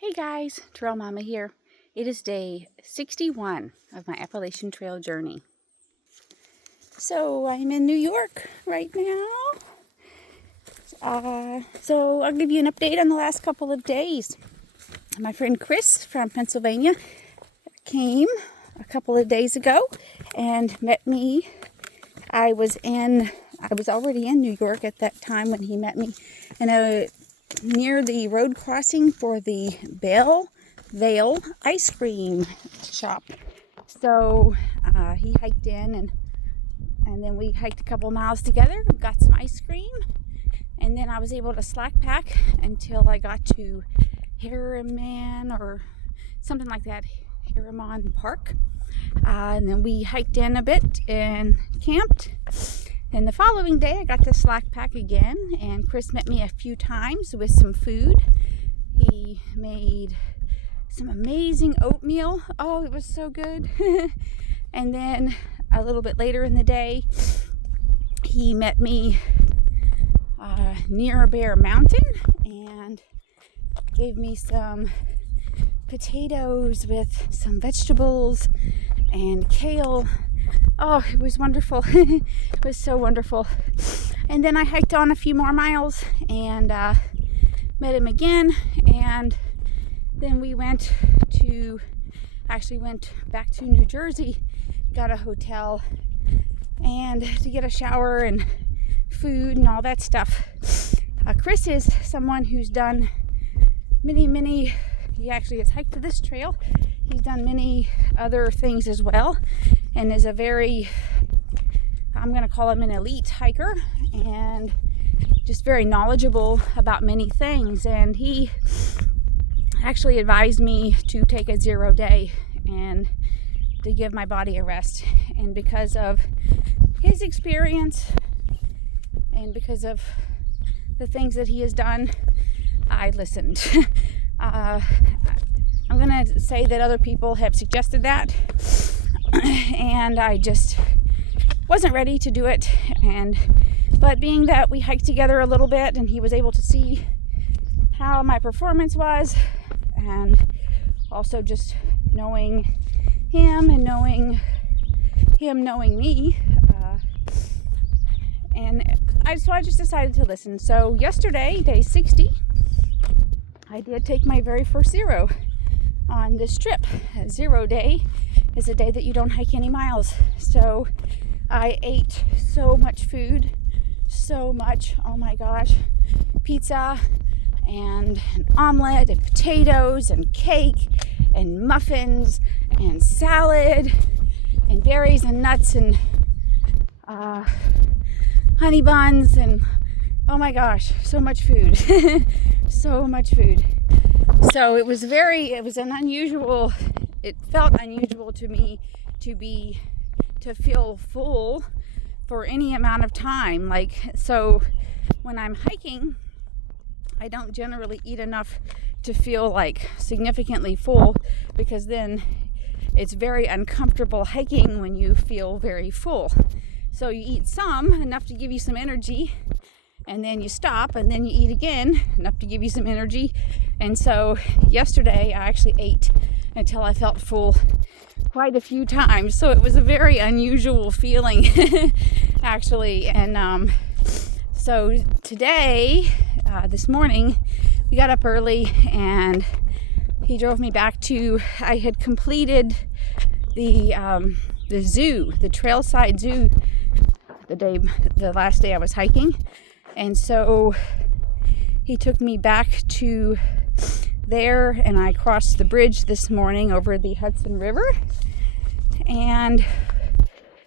Hey guys, Trail Mama here. It is day 61 of my Appalachian Trail journey. So I'm in New York right now. So I'll give you an update on the last couple of days. My friend Chris from Pennsylvania came a couple of days ago and met me. I was already in New York at that time when he met me, and near the road crossing for the Vale ice cream shop. So he hiked in, and then we hiked a couple miles together, got some ice cream, and then I was able to slack pack until I got to Harriman or something like that, Harriman Park. And then we hiked in a bit and camped. And the following day, I got to slack pack again, and Chris met me a few times with some food. He made some amazing oatmeal. Oh, it was so good. And then a little bit later in the day, he met me near Bear Mountain and gave me some potatoes with some vegetables and kale. Oh, it was wonderful. It was so wonderful. And then I hiked on a few more miles and met him again. And then we went back to New Jersey, got a hotel, and to get a shower and food and all that stuff. Chris is someone who's done he actually has hiked to this trail. He's done many other things as well, and is I'm going to call him an elite hiker, and just very knowledgeable about many things. And he actually advised me to take a 0 day and to give my body a rest. And because of his experience and because of the things that he has done, I listened. I'm going to say that other people have suggested that, and I just wasn't ready to do it. But being that we hiked together a little bit and he was able to see how my performance was, and also just knowing him and knowing him knowing me, so I just decided to listen. So yesterday, day 60, I did take my very first 0 on this trip. A 0 day is a day that you don't hike any miles. So I ate so much food, so much, oh my gosh, pizza and an omelet and potatoes and cake and muffins and salad and berries and nuts and honey buns, and oh my gosh, so much food. So much food. So it felt unusual to me to feel full for any amount of time. So when I'm hiking, I don't generally eat enough to feel like significantly full, because then it's very uncomfortable hiking when you feel very full. So you eat enough to give you some energy, and then you stop, and then you eat again, enough to give you some energy. And so yesterday I actually ate until I felt full quite a few times. So it was a very unusual feeling, actually. And so today, this morning, we got up early, and he drove me back I had completed the zoo, the trailside zoo, the last day I was hiking. And so he took me back to there, and I crossed the bridge this morning over the Hudson River, and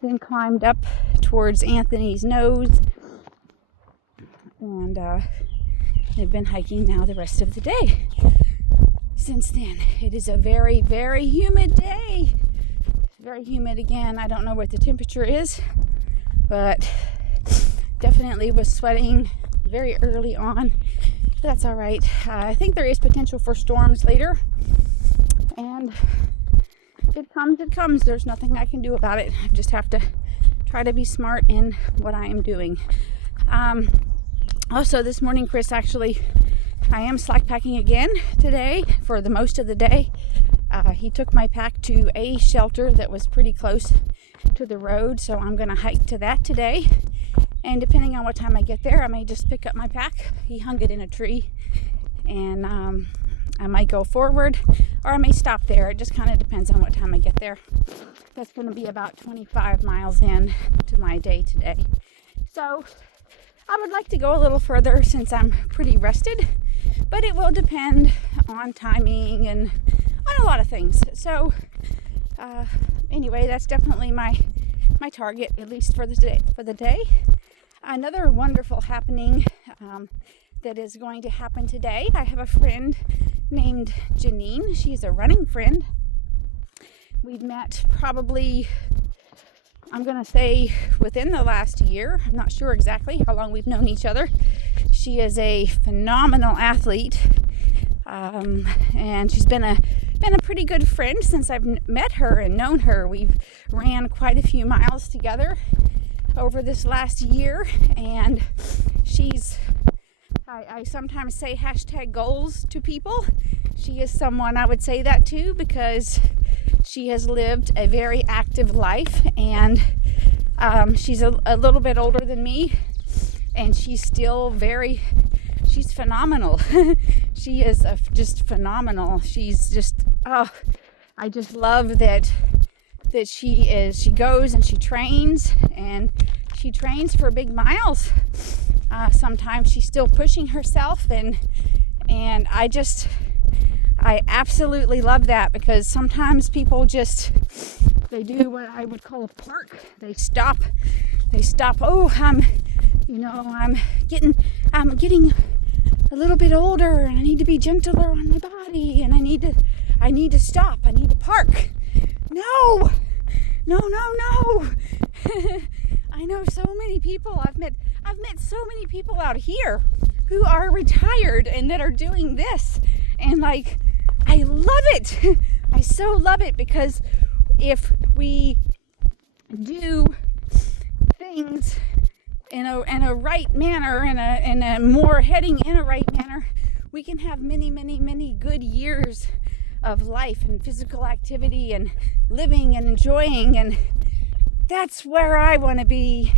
then climbed up towards Anthony's Nose, and I've been hiking now the rest of the day since then. It is a very, very humid day. Very humid again. I don't know what the temperature is, but definitely was sweating very early on. That's all right. I think there is potential for storms later, and if it comes, it comes. There's nothing I can do about it. I just have to try to be smart in what I am doing. Also, this morning, Chris actually I am slack packing again today for the most of the day. He took my pack to a shelter that was pretty close to the road, so I'm going to hike to that today. And depending on what time I get there, I may just pick up my pack. He hung it in a tree, and I might go forward or I may stop there. It just kind of depends on what time I get there. That's going to be about 25 miles in to my day today. So I would like to go a little further since I'm pretty rested, but it will depend on timing and on a lot of things. So anyway, that's definitely my target, at least for the day. Another wonderful happening that is going to happen today. I have a friend named Janine. She's a running friend. We've met probably, I'm going to say, within the last year. I'm not sure exactly how long we've known each other. She is a phenomenal athlete, and she's been a pretty good friend since I've met her and known her. We've ran quite a few miles together over this last year, and I sometimes say #goals to people. She is someone I would say that to because she has lived a very active life, and she's a little bit older than me, and she's still she's phenomenal. She is just phenomenal. She's just, I just love that she goes and she trains for big miles. Sometimes she's still pushing herself, and I absolutely love that, because sometimes people they do what I would call a park. They stop. Oh, I'm getting a little bit older, and I need to be gentler on my body, and I need to stop. I need to park. No. I know so many people. I've met so many people out here who are retired and that are doing this, and I love it. I so love it, because if we do things in a right manner, in a more heading in a right manner, we can have many good years of life and physical activity and living and enjoying. And that's where I want to be,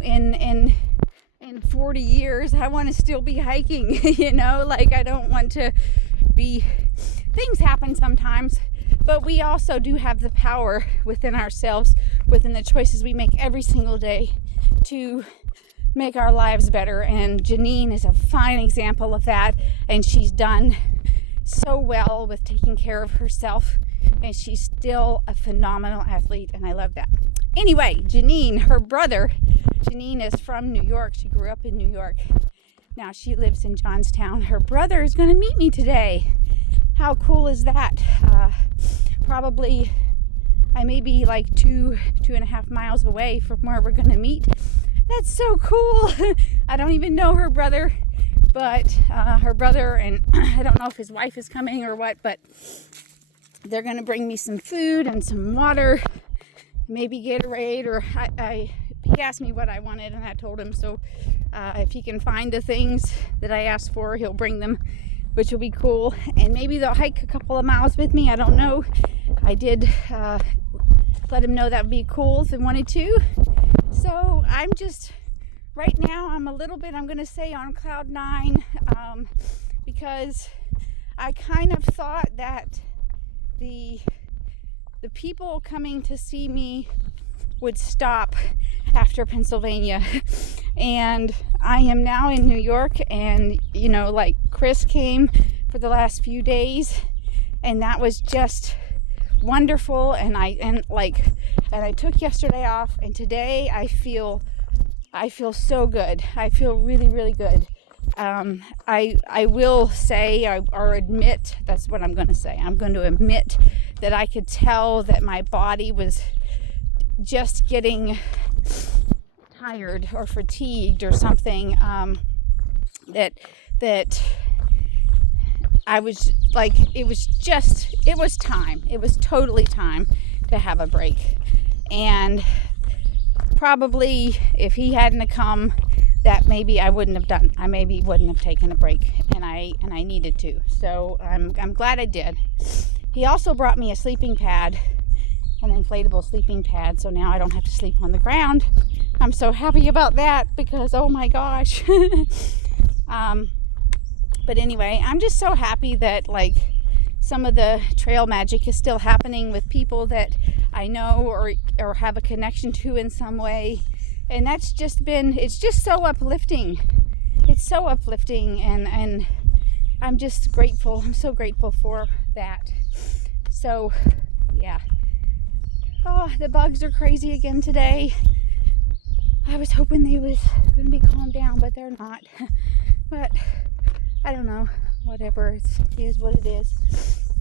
in 40 years. I want to still be hiking, I don't want to be, things happen sometimes, but we also do have the power within ourselves, within the choices we make every single day, to make our lives better. And Janine is a fine example of that, and she's done so well with taking care of herself, and she's still a phenomenal athlete, and I love that. Anyway, Janine, her brother, Janine is from New York. She grew up in New York. Now she lives in Johnstown. Her brother is going to meet me today. How cool is that? Probably I may be 2.5 miles away from where we're going to meet. That's so cool. I don't even know her brother, but her brother, and I don't know if his wife is coming or what, but they're going to bring me some food and some water, maybe Gatorade, or he asked me what I wanted, and I told him, so if he can find the things that I asked for, he'll bring them, which will be cool. And maybe they'll hike a couple of miles with me. I don't know. I did let him know that would be cool if they wanted to. So I'm just, right now, I'm going to say on cloud 9, because I kind of thought that the people coming to see me would stop after Pennsylvania, and I am now in New York, and Chris came for the last few days, and that was just wonderful, and I took yesterday off, and today I feel so good. I feel really good. I will say, or admit, that's what I'm going to say. I'm going to admit that I could tell that my body was just getting tired or fatigued or something, that I was it was time. It was totally time to have a break. And probably if he hadn't come, that maybe I wouldn't have done. I maybe wouldn't have taken a break, and I needed to. So I'm glad I did. He also brought me a sleeping pad, an inflatable sleeping pad, so now I don't have to sleep on the ground. I'm so happy about that because oh my gosh. But anyway, I'm just so happy that like some of the trail magic is still happening with people that I know or have a connection to in some way. And that's just been, it's just so uplifting. It's so uplifting, and I'm just grateful. I'm so grateful for that. So, yeah. Oh, the bugs are crazy again today. I was hoping they was going to be calmed down, but they're not. But I don't know. Whatever. It is what it is.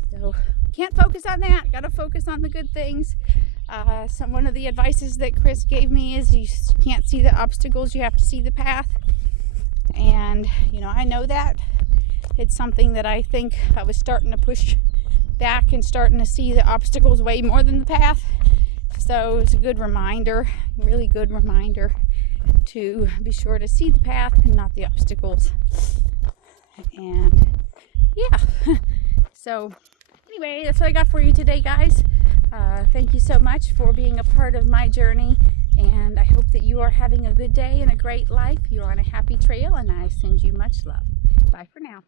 So can't focus on that. Got to focus on the good things. One of the advices that Chris gave me is you can't see the obstacles. You have to see the path. And I know that. It's something that I think I was starting to push back and starting to see the obstacles way more than the path. So it's a good reminder, really good reminder to be sure to see the path and not the obstacles. And yeah, so anyway, that's what I got for you today, guys. Thank you so much for being a part of my journey, and I hope that you are having a good day and a great life. You're on a happy trail, and I send you much love. Bye for now.